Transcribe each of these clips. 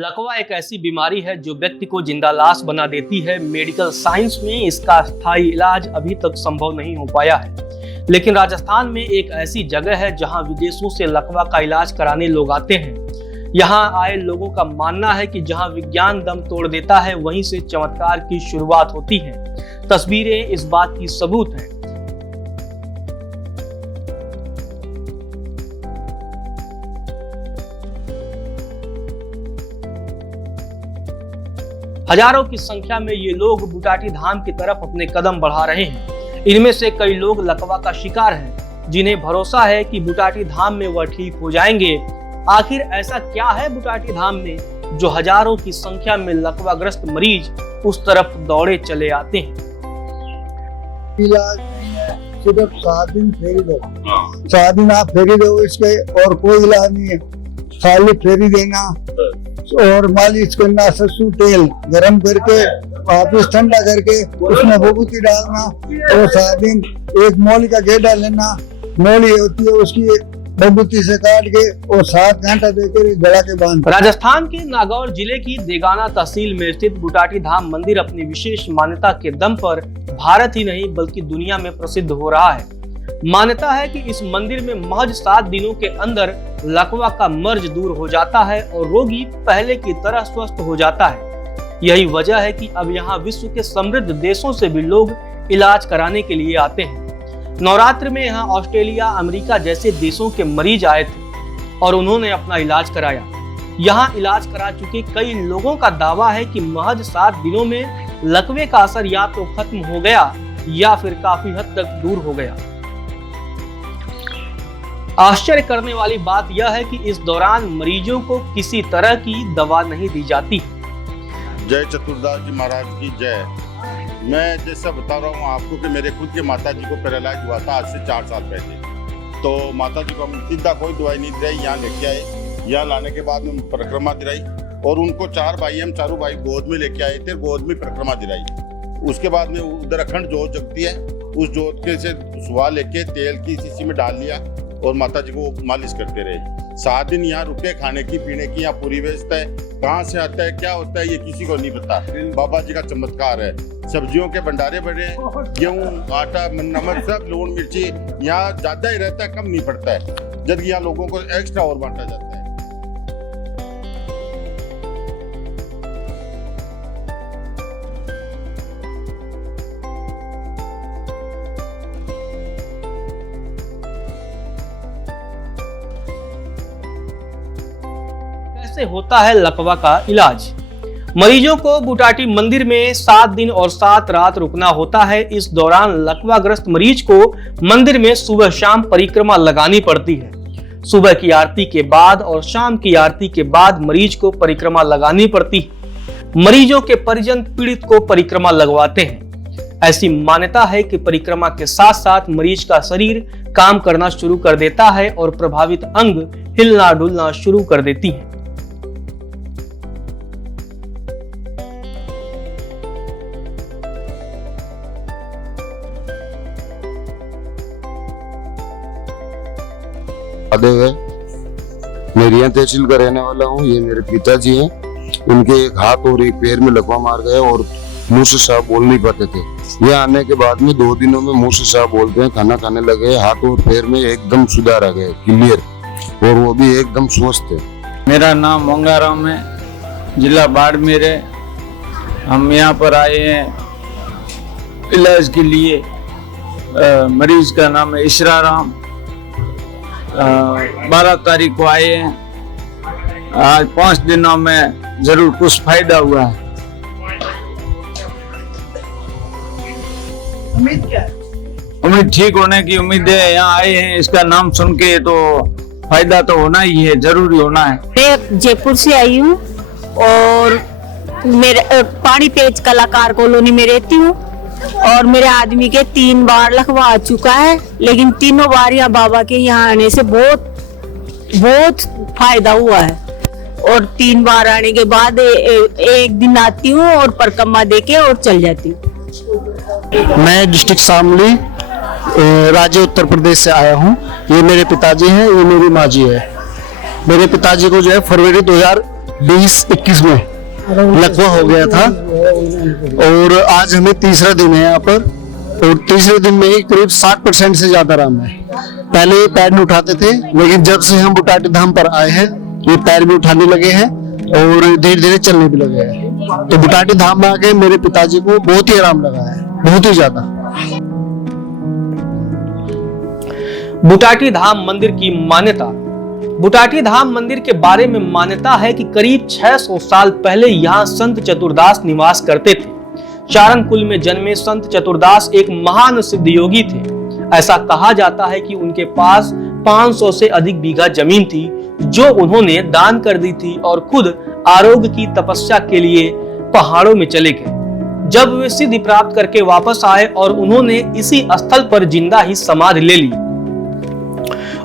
लकवा एक ऐसी बीमारी है जो व्यक्ति को जिंदा लाश बना देती है। मेडिकल साइंस में इसका स्थायी इलाज अभी तक संभव नहीं हो पाया है, लेकिन राजस्थान में एक ऐसी जगह है जहां विदेशों से लकवा का इलाज कराने लोग आते हैं। यहां आए लोगों का मानना है कि जहां विज्ञान दम तोड़ देता है, वहीं से चमत्कार की शुरुआत होती है। तस्वीरें इस बात की सबूत हैं। हजारों की संख्या में ये लोग बुटाटी धाम की तरफ अपने कदम बढ़ा रहे हैं। इनमें से कई लोग लकवा का शिकार हैं, जिन्हें भरोसा है कि बुटाटी धाम में वह ठीक हो जाएंगे। आखिर ऐसा क्या है बुटाटी धाम में जो हजारों की संख्या में लकवाग्रस्त मरीज उस तरफ दौड़े चले आते हैं? इलाज नहीं है, सिर्फ 7 दिन फेरी दो, 7 दिन आप फेरी दो, इसके और कोई इलाज नहीं है। खाली फेरी देना और मालिश करना, सरसों तेल गरम करके वापिस ठंडा करके उसमें भभूति डालना और 7 दिन एक मौली का गेड़ा लेना। मौली होती है उसकी भभूति से काट के और 7 घंटा देकर गला के बांध। राजस्थान के नागौर जिले की देगाना तहसील में स्थित बुटाटी धाम मंदिर अपनी विशेष मान्यता के दम पर भारत ही नहीं बल्कि दुनिया में प्रसिद्ध हो रहा है। मान्यता है कि इस मंदिर में महज 7 दिनों के अंदर लकवा का मर्ज दूर हो जाता है और रोगी पहले की तरह स्वस्थ हो जाता है। यही वजह है कि अब यहाँ विश्व के समृद्ध देशों से भी लोग इलाज कराने के लिए आते हैं। नवरात्र में यहाँ ऑस्ट्रेलिया, अमेरिका जैसे देशों के मरीज आए थे और उन्होंने अपना इलाज कराया। यहाँ इलाज करा चुके कई लोगों का दावा है कि महज 7 दिनों में लकवे का असर या तो खत्म हो गया या फिर काफी हद तक दूर हो गया। आश्चर्य करने वाली बात यह है कि इस दौरान मरीजों को किसी तरह की दवा नहीं दी जाती। जय चतुर्दास जी महाराज की जय। मैं जैसा बता रहा हूँ आपको कि मेरे खुद के माता जी को पैरालाइज हुआ था आज से 4 साल पहले। तो माता जी को हम सीधा कोई दवाई नहीं दिलाई, यहाँ लेके आए। यहाँ लाने के बाद में परिक्रमा दिलाई और उनको 4 भाई, हम चारों भाई गोद में लेके आए थे, गोद में परिक्रमा दिलाई। उसके बाद में उधर अखंड जोत जगती है, उस जोत के से सुहा लेके तेल की शीशी में डाल लिया और माता जी को मालिश करते रहे। 7 दिन यहाँ रुके, खाने की पीने की यहाँ पूरी व्यवस्था है। कहाँ से आता है, क्या होता है, ये किसी को नहीं पता। बाबा जी का चमत्कार है। सब्जियों के भंडारे बड़े, गेहूँ, आटा, नमक, सब लून मिर्ची यहाँ ज्यादा ही रहता है, कम नहीं पड़ता है, जबकि यहाँ लोगों को एक्स्ट्रा और बांटा जाता है। कैसे होता है लकवा का इलाज? मरीजों को बुटाटी मंदिर में 7 दिन और 7 रात रुकना होता है। इस दौरान लकवाग्रस्त मरीज को मंदिर में सुबह शाम परिक्रमा लगानी पड़ती है। सुबह की आरती के बाद और शाम की आरती के बाद मरीज को परिक्रमा लगानी पड़ती है। मरीजों के परिजन पीड़ित को परिक्रमा लगवाते हैं। ऐसी मान्यता है कि परिक्रमा के साथ साथ मरीज का शरीर काम करना शुरू कर देता है और प्रभावित अंग हिलना डुलना शुरू कर देती है। मेरिया तहसील का रहने वाला हूँ। ये मेरे पिताजी हैं, उनके एक हाथ और एक पैर में लकवा मार गया और मुंह से साफ बोल नहीं पाते थे। ये आने के बाद में 2 दिनों में मुंह से साफ बोलते हैं, खाना खाने लगे, हाथ और पैर में एकदम सुधार आ गए, क्लियर, और वो भी एकदम स्वस्थ है। मेरा नाम मोंगाराम है, जिला बाड़मेर है। हम यहाँ पर आए हैं इलाज के लिए। मरीज का नाम है इसराराम। 12 तारीख को आए हैं। आज 5 दिनों में जरूर कुछ फायदा हुआ है। उम्मीद क्या है? उम्मीद ठीक होने की उम्मीद है। यहाँ आए हैं, इसका नाम सुन के तो फायदा तो होना ही है, जरूरी होना है। मैं जयपुर से आई हूँ और मेरे पानी पेज कलाकार कॉलोनी में रहती हूँ और मेरे आदमी के 3 बार लकवा आ चुका है, लेकिन तीनों बार यहाँ बाबा के यहाँ आने से बहुत फायदा हुआ है। और 3 बार आने के बाद एक दिन आती हूँ और परिक्रमा देके और चल जाती हूँ। मैं डिस्ट्रिक्ट शामली राज्य उत्तर प्रदेश से आया हूँ। ये मेरे पिताजी हैं, ये मेरी माँ जी है। मेरे पिताजी को जो है फरवरी 2021 में लकवा हो गया था और आज हमें तीसरा दिन है यहाँ पर, और तीसरे दिन में ही करीब 60% से ज्यादा आराम है। पहले ये पैर नहीं उठाते थे, लेकिन जब से हम बुटाटी धाम पर आए हैं ये पैर भी उठाने लगे हैं और धीरे धीरे चलने भी लगे हैं। तो बुटाटी धाम में आके मेरे पिताजी को बहुत ही आराम लगा है, बहुत ही ज्यादा। बुटाटी धाम मंदिर की मान्यता। बुटाटी धाम मंदिर के बारे में मान्यता है कि करीब 600 साल पहले यहाँ संत चतुरदास निवास करते थे। चारण कुल में जन्मे संत चतुरदास एक महान सिद्ध योगी थे। ऐसा कहा जाता है कि उनके पास 500 से अधिक बीघा जमीन थी जो उन्होंने दान कर दी थी और खुद आरोग्य की तपस्या के लिए पहाड़ों में चले गए। जब वे सिद्धि प्राप्त करके वापस आए और उन्होंने इसी स्थल पर जिंदा ही समाधि ले ली।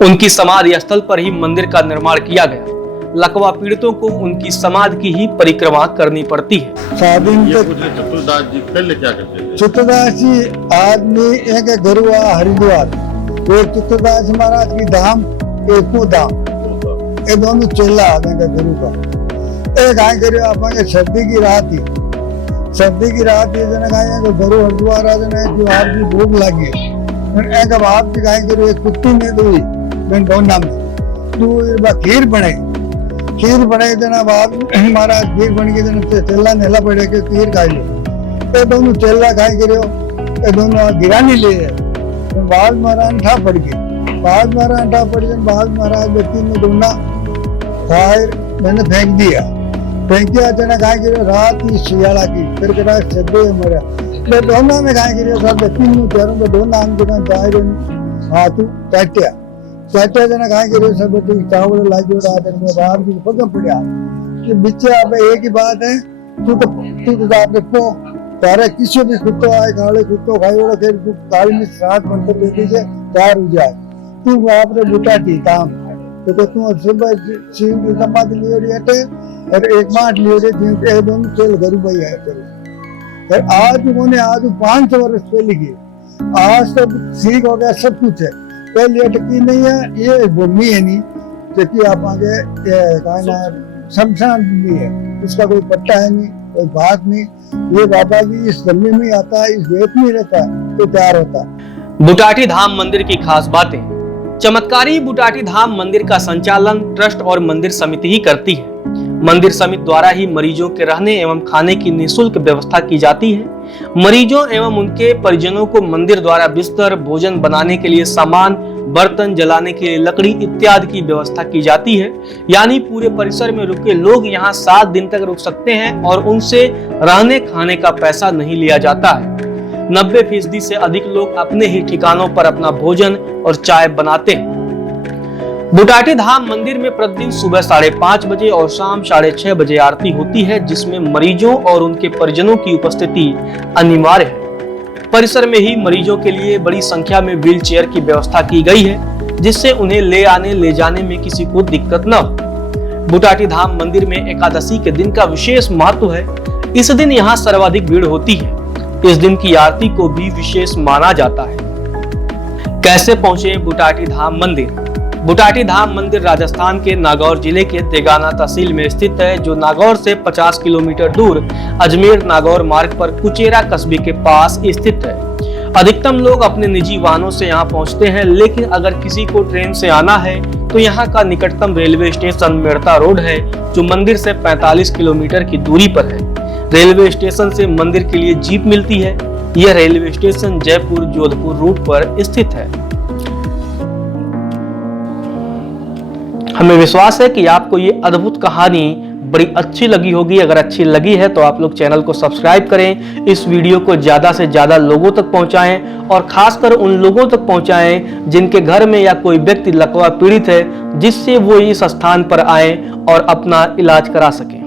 उनकी समाधि स्थल पर ही मंदिर का निर्माण किया गया। लकवा पीड़ितों को उनकी समाधि की ही परिक्रमा करनी पड़ती है। ये पूछे चतुरदास जी पहले क्या करते थे? चतुरदास जी आदमी एक गरुआ हरिद्वार, एक चतुरदास महाराज की धाम, एक को धाम, ये दोनों चेला आने का गुरु का। एक आए करियो अपन सर्दी की रात ही, सर्दी की रात ये जन गाय तो गरु हरिद्वार आ जने जो आपकी भूख लगी एक अब आप की गाय करियो एक कुत्ती में दो मैं दोनों में तू खीर बने, खीर बने जना बाप महाराज खीर बन के जना चेला नेला पड़े के खीर खाई लो। ये दोनों चेला खाई करियो, ये दोनों गिरानी ले बाल महाराज ठा पड़ गए, बाल महाराज ठा पड़ गए, बाल महाराज व्यक्ति ने दोनों खाए मैंने फेंक दिया, फेंक दिया जना खाए करियो रात ही शियाला की फिर करा सदे मरा मैं दोनों में खाए करियो सब व्यक्ति ने चारों को दोनों आम के जाए हाथ काटिया चाचा जना खाए करियो सब चावल लाजो रात में बाहर की पकड़ पड़ा कि बिच्चे आप एक ही बात है तू तो आपने पो तारे किसी भी कुत्तो आए काले कुत्तो खाए वाला फिर तू काली में साथ मंत्र ले दीजिए तैयार हो जाए तू आपने बुटाटी धाम तो तू सुबह शिव की समाधि लिए रहते और एक माठ लिए रहते दोनों चल गरु भाई है चलो। आज उन्होंने आज 500 वर्ष पहले की, आज तो ठीक हो गया सब कुछ है, पहले अटकी नहीं है, ये भूमि है नहीं क्योंकि आप आगे शमशान भूमि है, इसका कोई पट्टा है नहीं, कोई बात नहीं। ये बाबा जी इस जमीन में आता है, इस वेत में रहता है तो तैयार होता है। बुटाटी धाम मंदिर की खास बातें। चमत्कारी बुटाटी धाम मंदिर का संचालन ट्रस्ट और मंदिर समिति ही करती है। मंदिर समिति द्वारा ही मरीजों के रहने एवं खाने की निःशुल्क व्यवस्था की जाती है। मरीजों एवं उनके परिजनों को मंदिर द्वारा बिस्तर, भोजन बनाने के लिए सामान, बर्तन जलाने के लिए लकड़ी इत्यादि की व्यवस्था की जाती है। यानी पूरे परिसर में रुके लोग यहाँ 7 दिन तक रुक सकते हैं और उनसे रहने खाने का पैसा नहीं लिया जाता है। 90% से अधिक लोग अपने ही ठिकानों पर अपना भोजन और चाय बनाते हैं। बुटाटी धाम मंदिर में प्रतिदिन सुबह 5:30 बजे और शाम 6:30 बजे आरती होती है, जिसमें मरीजों और उनके परिजनों की उपस्थिति अनिवार्य है। परिसर में ही मरीजों के लिए बड़ी संख्या में व्हील चेयर की व्यवस्था की गई है, जिससे उन्हें ले आने ले जाने में किसी को दिक्कत न हो। बुटाटी धाम मंदिर में एकादशी के दिन का विशेष महत्व है। इस दिन यहाँ सर्वाधिक भीड़ होती है। इस दिन की आरती को भी विशेष माना जाता है। कैसे पहुंचे बुटाटी धाम मंदिर? बुटाटी धाम मंदिर राजस्थान के नागौर जिले के देगाना तहसील में स्थित है, जो नागौर से 50 किलोमीटर दूर अजमेर नागौर मार्ग पर कुचेरा कस्बे के पास स्थित है। अधिकतम लोग अपने निजी वाहनों से यहाँ पहुँचते हैं, लेकिन अगर किसी को ट्रेन से आना है तो यहाँ का निकटतम रेलवे स्टेशन मेड़ता रोड है, जो मंदिर से 45 किलोमीटर की दूरी पर है। रेलवे स्टेशन से मंदिर के लिए जीप मिलती है। यह railway station Jaipur Jodhpur route पर स्थित है। हमें विश्वास है कि आपको ये अद्भुत कहानी बड़ी अच्छी लगी होगी। अगर अच्छी लगी है तो आप लोग चैनल को सब्सक्राइब करें, इस वीडियो को ज्यादा से ज्यादा लोगों तक पहुंचाएं और खासकर उन लोगों तक पहुंचाएं जिनके घर में या कोई व्यक्ति लकवा पीड़ित है, जिससे वो इस स्थान पर आए और अपना इलाज करा सके।